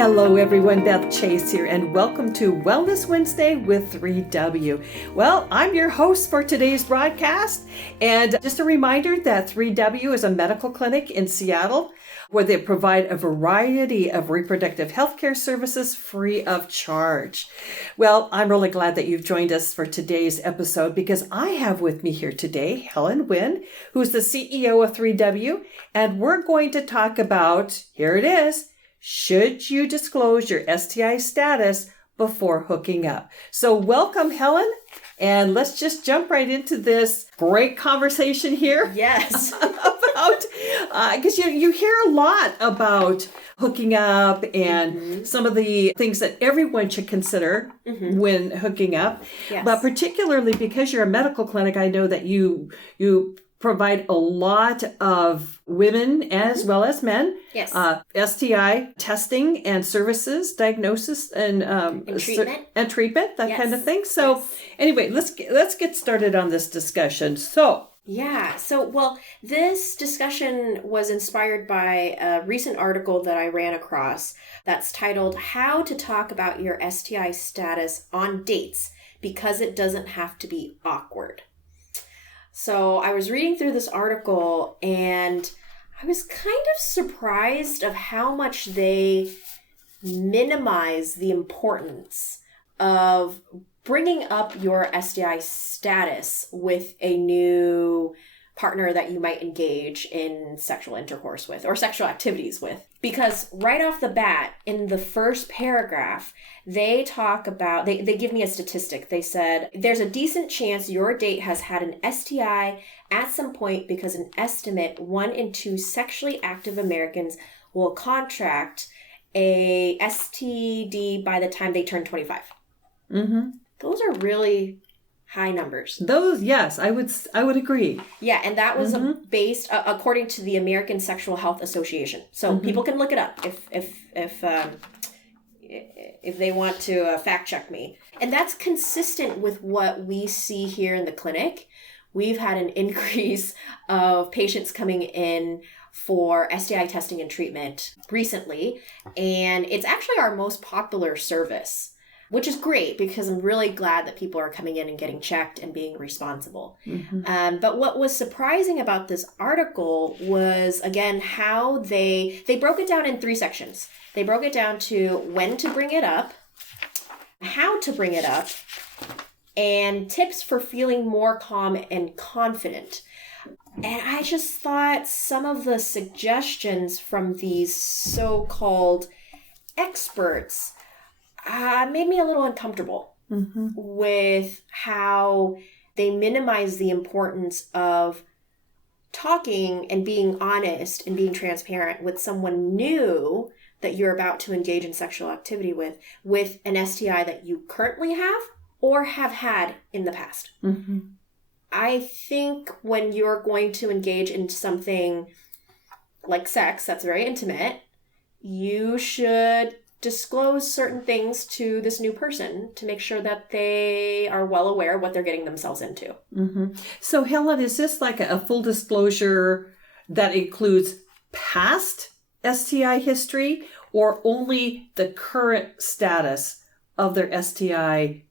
Hello everyone, Beth Chase here, and welcome to Wellness Wednesday with 3W. Well, I'm your host for today's broadcast, and just a reminder that 3W is a medical clinic in Seattle where they provide a variety of reproductive healthcare services free of charge. Well, I'm really glad that you've joined us for today's episode because I have with me here today Helen Nguyen, who's the CEO of 3W, and we're going to talk about, here it is, should you disclose your STI status before hooking up? So welcome, Helen, and let's just jump right into this great conversation here. Yes. About, because you hear a lot about hooking up and some of the things that everyone should consider when hooking up. Yes. But particularly because you're a medical clinic, I know that you provide a lot of women as well as men. Yes. STI testing and services, diagnosis and treatment, that kind of thing. So anyway, let's get started on this discussion. So this discussion was inspired by a recent article that I ran across that's titled How to Talk About Your STI Status on Dates Because It Doesn't Have to Be Awkward. So I was reading through this article and I was kind of surprised of how much they minimize the importance of bringing up your STI status with a new partner that you might engage in sexual intercourse with or sexual activities with. Because right off the bat, in the first paragraph, they talk about, they give me a statistic. They said, there's a decent chance your date has had an STI at some point because an estimate 1 in 2 sexually active Americans will contract a STD by the time they turn 25. Mm-hmm. Those are really high numbers. Those, yes, I would agree. Yeah, and that was based according to the American Sexual Health Association. So people can look it up if they want to fact check me. And that's consistent with what we see here in the clinic. We've had an increase of patients coming in for STI testing and treatment recently, and it's actually our most popular service, which is great because I'm really glad that people are coming in and getting checked and being responsible. But what was surprising about this article was, again, how they broke it down in 3 sections. They broke it down to when to bring it up, how to bring it up, and tips for feeling more calm and confident. And I just thought some of the suggestions from these so-called experts made me a little uncomfortable with how they minimize the importance of talking and being honest and being transparent with someone new that you're about to engage in sexual activity with an STI that you currently have or have had in the past. I think when you're going to engage in something like sex that's very intimate, you should disclose certain things to this new person to make sure that they are well aware of what they're getting themselves into. So Helen, is this like a full disclosure that includes past STI history or only the current status of their STI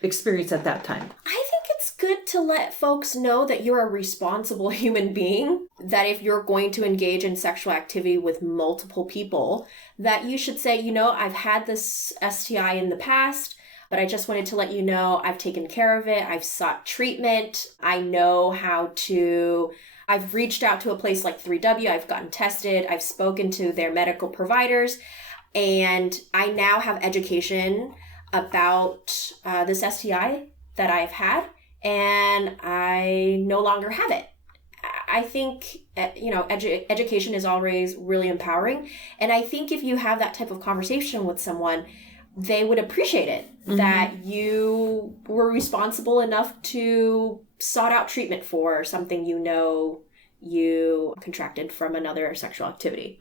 experience at that time? I think it's good to let folks know that you're a responsible human being, that if you're going to engage in sexual activity with multiple people, that you should say, I've had this STI in the past, but I just wanted to let you know I've taken care of it. I've sought treatment. I know I've reached out to a place like 3W. I've gotten tested. I've spoken to their medical providers, and I now have education about this STI that I've had, and I no longer have it. I think, education is always really empowering. And I think if you have that type of conversation with someone, they would appreciate it, that you were responsible enough to sought out treatment for something you contracted from another sexual activity.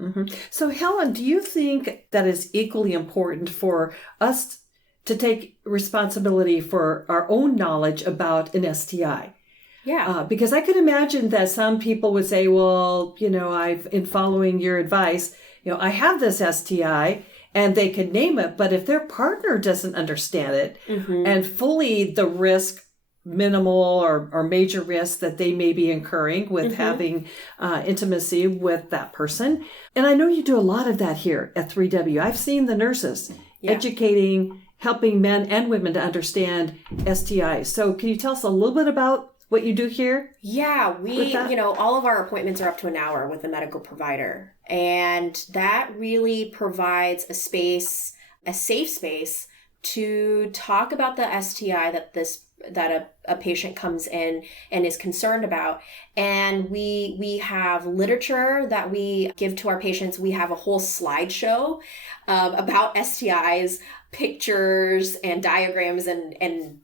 So Helen, do you think that it's equally important for us to take responsibility for our own knowledge about an STI? Yeah. Because I could imagine that some people would say, well, in following your advice, I have this STI and they can name it, but if their partner doesn't understand it and fully the risk, minimal or major risk that they may be incurring with having intimacy with that person. And I know you do a lot of that here at 3W. I've seen the nurses educating, helping men and women to understand STIs. So can you tell us a little bit about what you do here? Yeah, all of our appointments are up to an hour with a medical provider. And that really provides a safe space to talk about the STI that a patient comes in and is concerned about. And we have literature that we give to our patients. We have a whole slideshow about STIs, pictures and diagrams and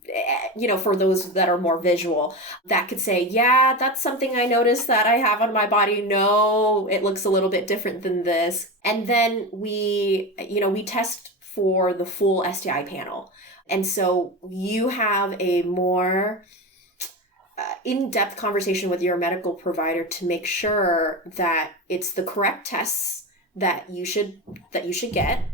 for those that are more visual, that could say, yeah, that's something I noticed that I have on my body. No, it looks a little bit different than this. And then we test for the full STI panel. And so you have a more in-depth conversation with your medical provider to make sure that it's the correct tests that you should get,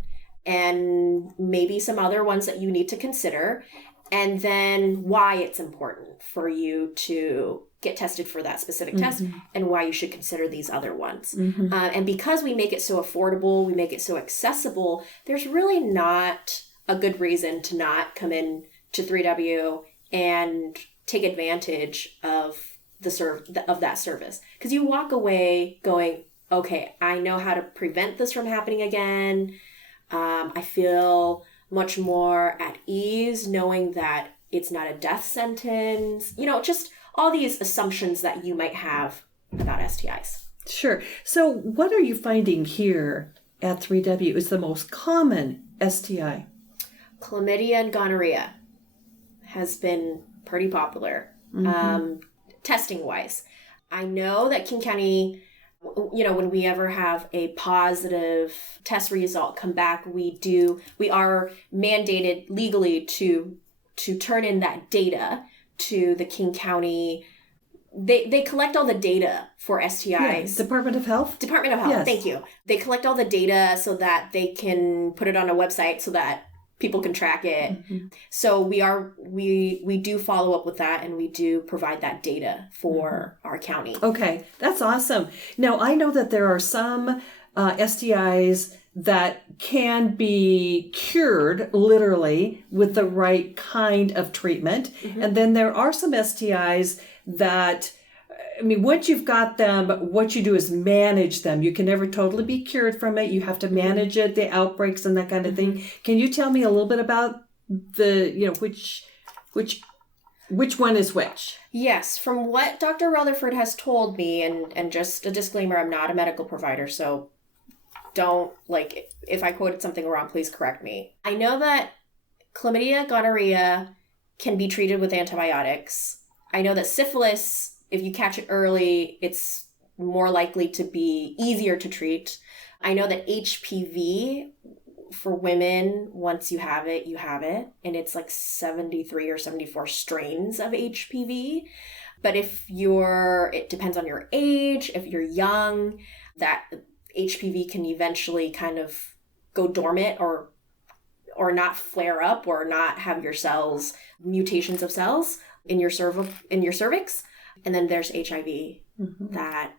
and maybe some other ones that you need to consider, and then why it's important for you to get tested for that specific test and why you should consider these other ones. And because we make it so affordable, we make it so accessible, there's really not a good reason to not come in to 3W and take advantage of that service. Because you walk away going, okay, I know how to prevent this from happening again. I feel much more at ease knowing that it's not a death sentence. Just all these assumptions that you might have about STIs. Sure. So what are you finding here at 3W is the most common STI? Chlamydia and gonorrhea has been pretty popular, testing wise. I know that King County, when we ever have a positive test result come back, we are mandated legally to turn in that data to the King County. They collect all the data for STIs. Yeah, Department of Health? Department of Health, yes. Thank you. They collect all the data so that they can put it on a website so that people can track it. So we do follow up with that, and we do provide that data for our county. Okay, that's awesome. Now, I know that there are some STIs that can be cured literally with the right kind of treatment. And then there are some STIs that, once you've got them, what you do is manage them. You can never totally be cured from it. You have to manage it, the outbreaks and that kind of thing. Can you tell me a little bit about which one is which? Yes, from what Dr. Rutherford has told me, and just a disclaimer, I'm not a medical provider, so don't, if I quoted something wrong, please correct me. I know that chlamydia, gonorrhea can be treated with antibiotics. I know that syphilis, if you catch it early, it's more likely to be easier to treat. I know that HPV for women, once you have it, and it's 73 or 74 strains of HPV. But it depends on your age. If you're young, that HPV can eventually kind of go dormant or not flare up, or not have your cells, mutations of cells in your cervix. And then there's HIV that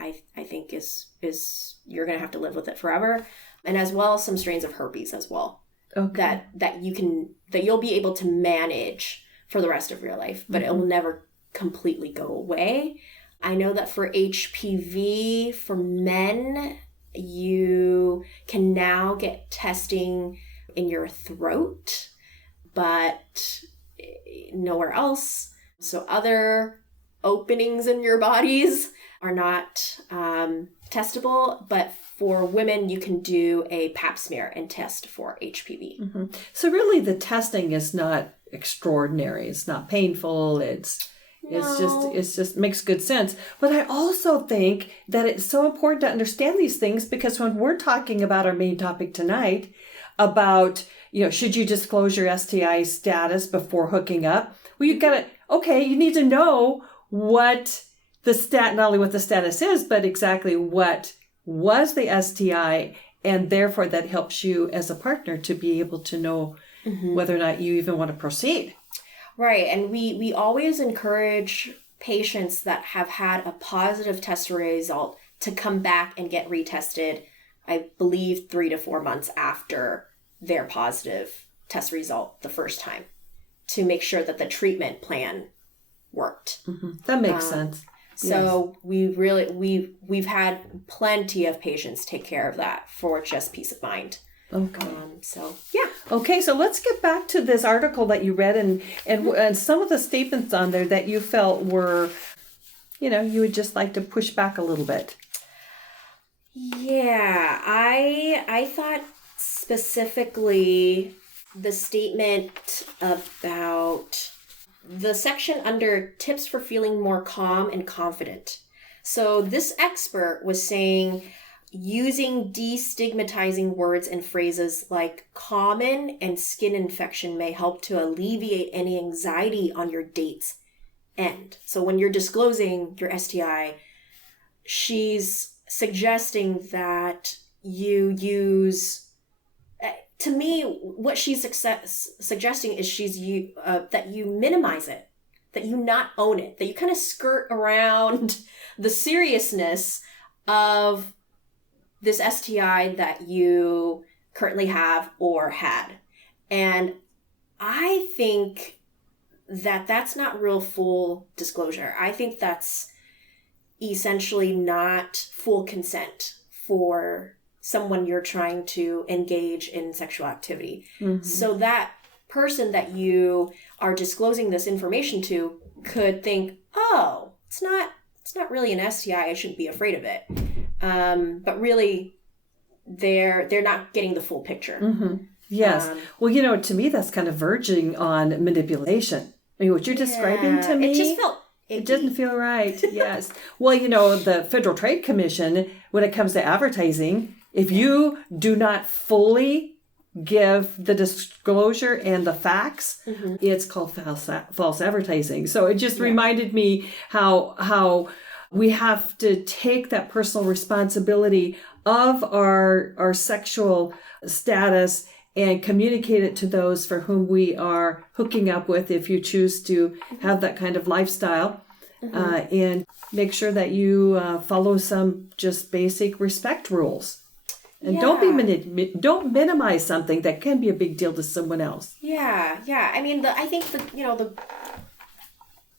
I think is you're going to have to live with it forever. And as well as some strains of herpes as well. Okay. That you'll be able to manage for the rest of your life, but it will never completely go away. I know that for HPV, for men, you can now get testing in your throat, but nowhere else. So other openings in your bodies are not testable, but for women, you can do a pap smear and test for HPV. So really the testing is not extraordinary. It's not painful. It's just makes good sense. But I also think that it's so important to understand these things, because when we're talking about our main topic tonight about, should you disclose your STI status before hooking up? Well, you need to know what not only what the status is, but exactly what was the STI And therefore, that helps you as a partner to be able to know whether or not you even want to proceed. Right. And we always encourage patients that have had a positive test result to come back and get retested, I believe 3 to 4 months after their positive test result the first time, to make sure that the treatment plan worked. That makes sense. So we've had plenty of patients take care of that for just peace of mind. Okay. So yeah. Okay, so let's get back to this article that you read and some of the statements on there that you felt were, you would just like to push back a little bit. Yeah, I thought specifically the statement about the section under tips for feeling more calm and confident. So this expert was saying using destigmatizing words and phrases like common and skin infection may help to alleviate any anxiety on your date's end. So when you're disclosing your STI, she's suggesting that you use, to me, what she's suggesting is that you minimize it, that you not own it, that you kind of skirt around the seriousness of this STI that you currently have or had. And I think that that's not real full disclosure. I think that's essentially not full consent for someone you're trying to engage in sexual activity. So that person that you are disclosing this information to could think, oh, it's not really an STI, I shouldn't be afraid of it. But really, they're not getting the full picture. Yes. Well, to me, that's kind of verging on manipulation. I mean, what you're describing to me, it just felt icky. It doesn't feel right. Yes. Well, the Federal Trade Commission, when it comes to advertising, if you do not fully give the disclosure and the facts, it's called false advertising. So it just reminded me how we have to take that personal responsibility of our sexual status and communicate it to those for whom we are hooking up with, if you choose to have that kind of lifestyle, and make sure that you follow some just basic respect rules. And don't minimize something that can be a big deal to someone else. Yeah. I mean, I think the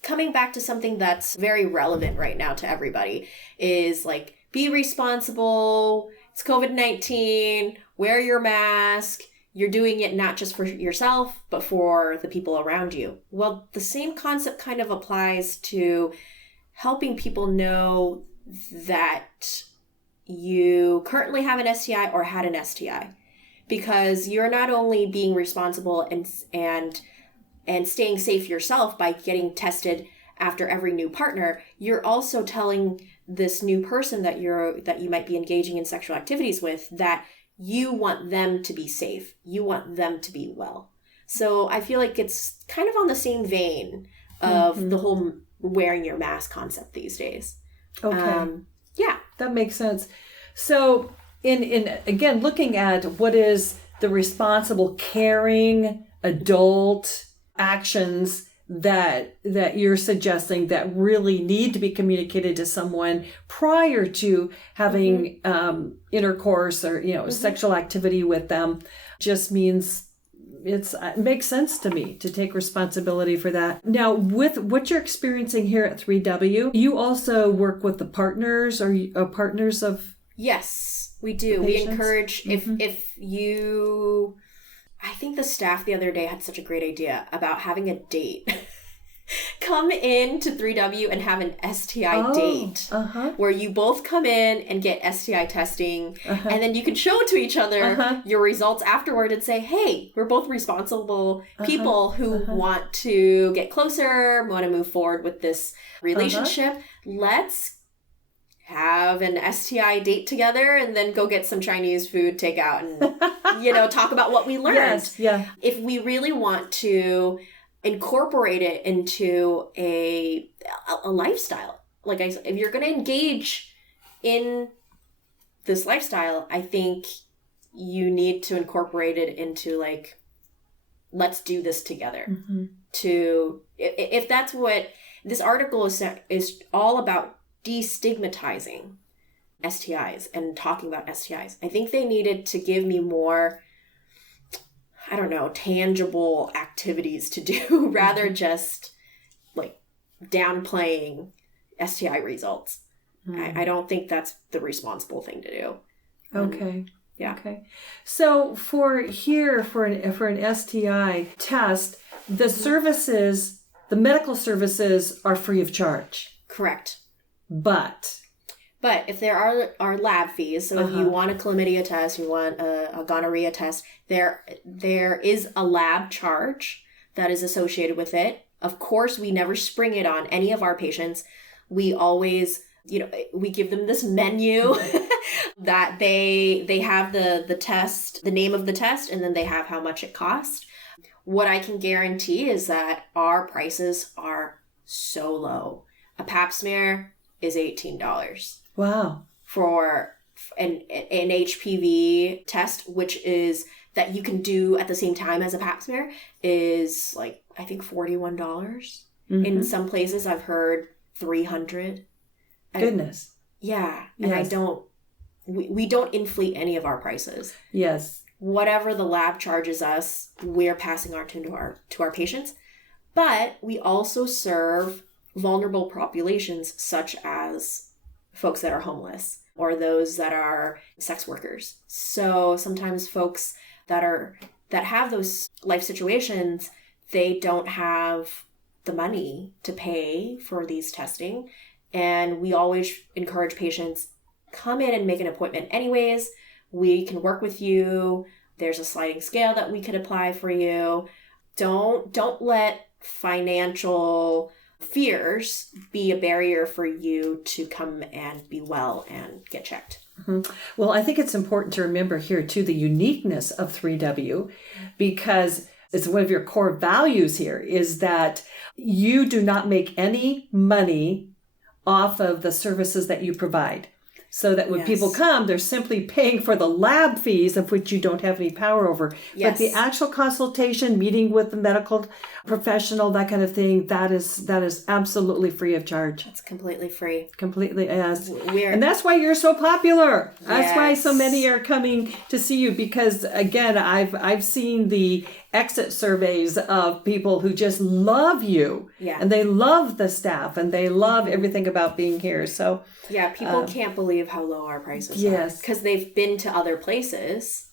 coming back to something that's very relevant right now to everybody is like, be responsible. It's COVID-19. Wear your mask. You're doing it not just for yourself, but for the people around you. Well, the same concept kind of applies to helping people know that you currently have an STI or had an STI, because you're not only being responsible and staying safe yourself by getting tested after every new partner, you're also telling this new person that you might be engaging in sexual activities with that you want them to be safe. You want them to be well. So I feel like it's kind of on the same vein of the whole wearing your mask concept these days. Okay. That makes sense. So in again, looking at what is the responsible, caring adult actions that you're suggesting that really need to be communicated to someone prior to having intercourse or sexual activity with them, just means it makes sense to me to take responsibility for that. Now, with what you're experiencing here at 3W, you also work with the partners or partners of. Yes, we do. We encourage if you. I think the staff the other day had such a great idea about having a date. Come in to 3W and have an STI date where you both come in and get STI testing, and then you can show it to each other your results afterward and say, hey, we're both responsible people who want to get closer, want to move forward with this relationship. Let's have an STI date together and then go get some Chinese food takeout and, talk about what we learned. Yes, yeah. If we really want to incorporate it into a lifestyle, like I said, if you're going to engage in this lifestyle, I think you need to incorporate it into like, let's do this together. If that's what this article is all about, destigmatizing STIs and talking about STIs. I think they needed to give me more, I don't know, tangible activities to do rather just like downplaying STI results. I don't think that's the responsible thing to do. Okay. Yeah. Okay. So for an STI test, the services, the medical services are free of charge. Correct. But if there are lab fees, so if you want a chlamydia test, you want a gonorrhea test, there is a lab charge that is associated with it. Of course, we never spring it on any of our patients. We always, we give them this menu that they have the test, the name of the test, and then they have how much it cost. What I can guarantee is that our prices are so low. A pap smear is $18. Wow. For an HPV test, which is that you can do at the same time as a pap smear, is like, I think $41. In some places I've heard $300. Goodness. Yeah. And yes. We don't inflate any of our prices. Yes. Whatever the lab charges us, we're passing on to our patients. But we also serve vulnerable populations such as folks that are homeless or those that are sex workers. So sometimes folks that have those life situations, they don't have the money to pay for these testing. And we always encourage patients, come in and make an appointment anyways. We can work with you. There's a sliding scale that we could apply for you. Don't let financial fears be a barrier for you to come and be well and get checked. Well, I think it's important to remember here too the uniqueness of 3W, because it's one of your core values here is that you do not make any money off of the services that you provide. So that when people come, they're simply paying for the lab fees of which you don't have any power over. But the actual consultation, meeting with the medical professional, that kind of thing, that is absolutely free of charge. It's completely free. Completely, yes. And that's why you're so popular. That's why so many are coming to see you, because again, I've seen the exit surveys of people who just love you. Yeah. And they love the staff and they love everything about being here. So people can't believe how low our prices are. Because they've been to other places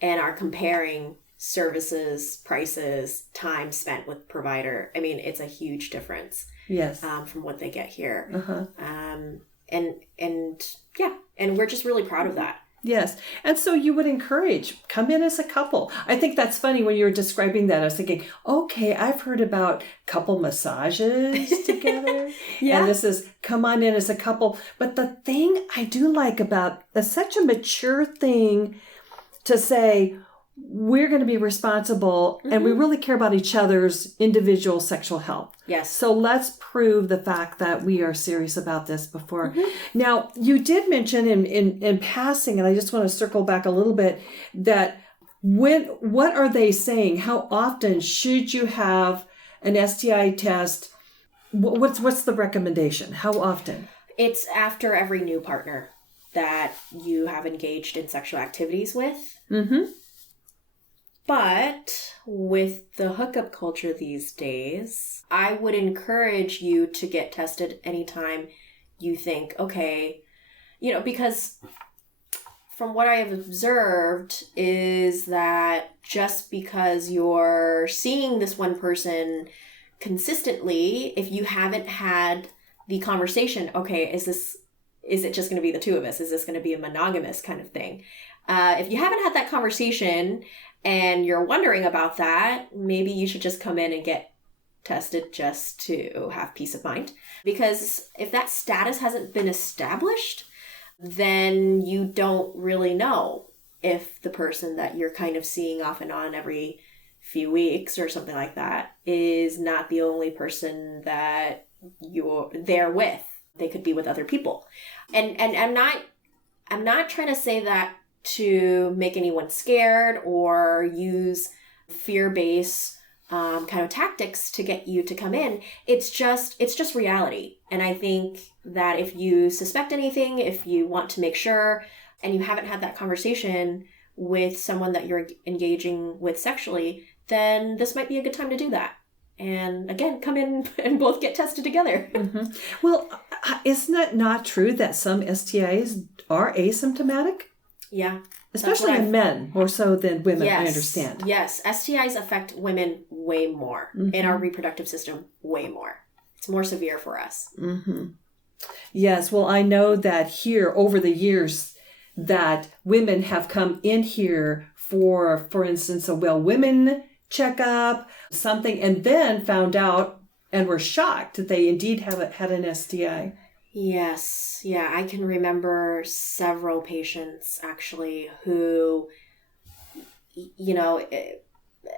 and are comparing services, prices, time spent with provider. I mean, it's a huge difference. Yes. From what they get here. And we're just really proud of that. Yes. And so you would encourage, come in as a couple. I think that's funny when you were describing that. I was thinking, okay, I've heard about couple massages together. And this is come on in as a couple. But the thing I do like about it's such a mature thing to say, we're going to be responsible and we really care about each other's individual sexual health. Yes. So let's prove the fact that we are serious about this before. Now, you did mention in passing, and I just want to circle back a little bit, that what are they saying? How often should you have an STI test? What's the recommendation? How often? It's after every new partner that you have engaged in sexual activities with. But with the hookup culture these days, I would encourage you to get tested anytime you think, okay, because from what I have observed is that just because you're seeing this one person consistently, if you haven't had the conversation, okay, is it just going to be the two of us? Is this going to be a monogamous kind of thing? If you haven't had that conversation and you're wondering about that, maybe you should just come in and get tested just to have peace of mind. Because if that status hasn't been established, then you don't really know if the person that you're kind of seeing off and on every few weeks or something like that is not the only person that you're there with. They could be with other people. And I'm not trying to say that to make anyone scared or use fear-based kind of tactics to get you to come in. It's just reality. And I think that if you suspect anything, if you want to make sure, and you haven't had that conversation with someone that you're engaging with sexually, then this might be a good time to do that. And again, come in and both get tested together. Mm-hmm. Well, isn't it not true that some STIs are asymptomatic? Yeah. Especially in men, more so than women, yes, I understand. Yes. STIs affect women way more in our reproductive system, way more. It's more severe for us. Mm-hmm. Yes. Well, I know that here over the years that women have come in here for instance, a women checkup, something, and then found out and were shocked that they indeed had an STI. Yes. Yeah, I can remember several patients actually who,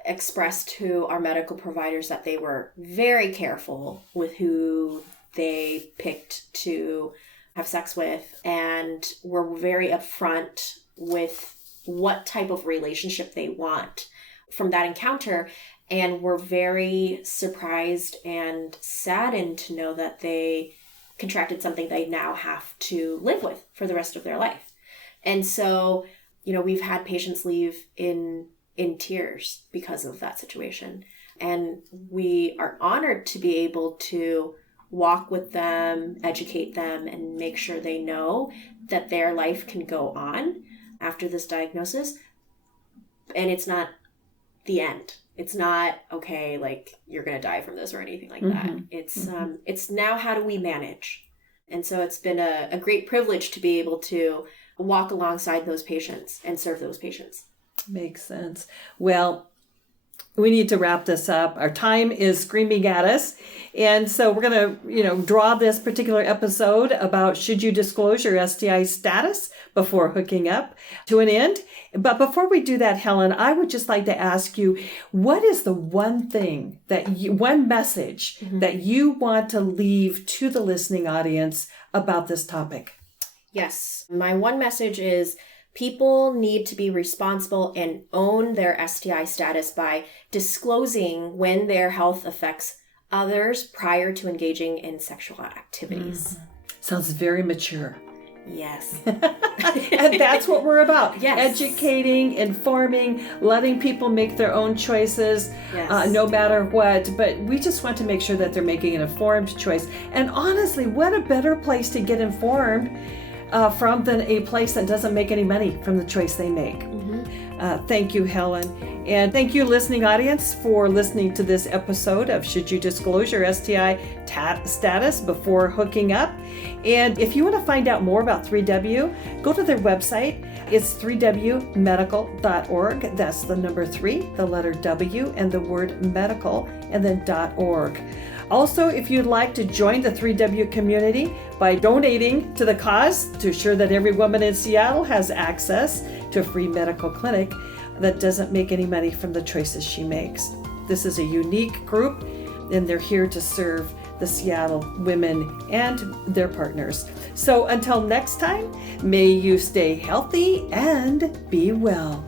expressed to our medical providers that they were very careful with who they picked to have sex with and were very upfront with what type of relationship they want from that encounter, and were very surprised and saddened to know that they contracted something they now have to live with for the rest of their life. And so, we've had patients leave in tears because of that situation. And we are honored to be able to walk with them, educate them, and make sure they know that their life can go on after this diagnosis. And it's not the end. It's not, okay, like you're going to die from this or anything like that. It's now, how do we manage? And so it's been a great privilege to be able to walk alongside those patients and serve those patients. Makes sense. Well, we need to wrap this up. Our time is screaming at us. And so we're going to, draw this particular episode about should you disclose your STI status before hooking up to an end. But before we do that, Helen, I would just like to ask you, what is the one thing one message that you want to leave to the listening audience about this topic? Yes. My one message is people need to be responsible and own their STI status by disclosing when their health affects others prior to engaging in sexual activities. Sounds very mature. Yes. And that's what we're about. Yes. Educating, informing, letting people make their own choices, Yes. No matter what. But we just want to make sure that they're making an informed choice. And honestly, what a better place to get informed from than a place that doesn't make any money from the choice they make. Thank you, Helen. And thank you, listening audience, for listening to this episode of Should You Disclose Your STI Status Before Hooking Up? And if you want to find out more about 3W, go to their website. It's 3wmedical.org. That's the number 3, the letter W, and the word medical, and then .org. Also, if you'd like to join the 3W community by donating to the cause to ensure that every woman in Seattle has access to a free medical clinic that doesn't make any money from the choices she makes. This is a unique group, and they're here to serve the Seattle women and their partners. So until next time, may you stay healthy and be well.